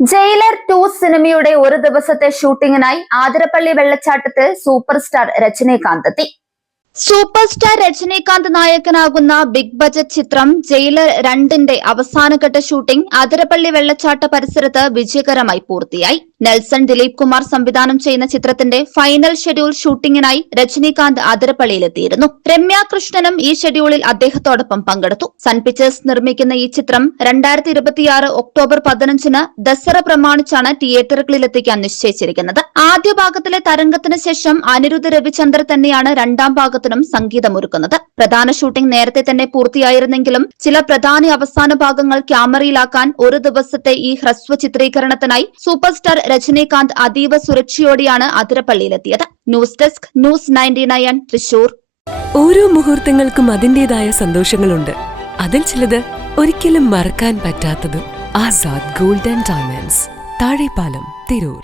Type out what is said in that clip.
Jailer 2 സിനിമയുടെ ഒരു ദിവസത്തെ ഷൂട്ടിങ്ങിനായി ആതിരപ്പള്ളി വെള്ളച്ചാട്ടത്തിൽ സൂപ്പർ സ്റ്റാർ രജനീകാന്ത് എത്തി. സൂപ്പർ സ്റ്റാർ രജനീകാന്ത് നായകനാകുന്ന ബിഗ് ബജറ്റ് ചിത്രം ജയിലർ 2ന്റെ അവസാനഘട്ട ഷൂട്ടിംഗ് ആതിരപ്പള്ളി വെള്ളച്ചാട്ട പരിസരത്ത് വിജയകരമായി പൂർത്തിയായി. നെൽസൺ ദിലീപ് കുമാർ സംവിധാനം ചെയ്യുന്ന ചിത്രത്തിന്റെ ഫൈനൽ ഷെഡ്യൂൾ ഷൂട്ടിംഗിനായി രജനീകാന്ത് ആതിരപ്പള്ളിയിലെത്തിയിരുന്നു. രമ്യ കൃഷ്ണനും ഈ ഷെഡ്യൂളിൽ അദ്ദേഹത്തോടൊപ്പം പങ്കെടുത്തു. സൺ പിക്ചേഴ്സ് നിർമ്മിക്കുന്ന ഈ ചിത്രം 2026 ഒക്ടോബർ 15-ന് ദസറ പ്രമാണിച്ചാണ് തിയേറ്ററുകളിലെത്തിക്കാൻ നിശ്ചയിച്ചിരിക്കുന്നത്. ആദ്യ ഭാഗത്തിലെ തരംഗത്തിന് ശേഷം അനിരുദ്ധ് രവിചന്ദർ തന്നെയാണ് രണ്ടാം ഭാഗത്തിനും സംഗീതമൊരുക്കുന്നത്. പ്രധാന ഷൂട്ടിംഗ് നേരത്തെ തന്നെ പൂർത്തിയായിരുന്നെങ്കിലും ചില പ്രധാന അവസാന ഭാഗങ്ങൾ ക്യാമറയിലാക്കാൻ ഒരു ദിവസത്തെ ഈ ഹ്രസ്വ ചിത്രീകരണത്തിനായി സൂപ്പർ സ്റ്റാർ രജനീകാന്ത് അതീവ സുരക്ഷയോടെയാണ് ആതിരപ്പള്ളിയിലെത്തിയത്. News desk news 99 Thrissur. ഓരോ മുഹൂർത്തങ്ങൾക്കും അതിന്റേതായ സന്തോഷങ്ങളുണ്ട്. അതിൽ ചിലത് ഒരിക്കലും മറക്കാൻ പറ്റാത്തതും. Azad gold and diamonds, Thazhepalam, Tirur.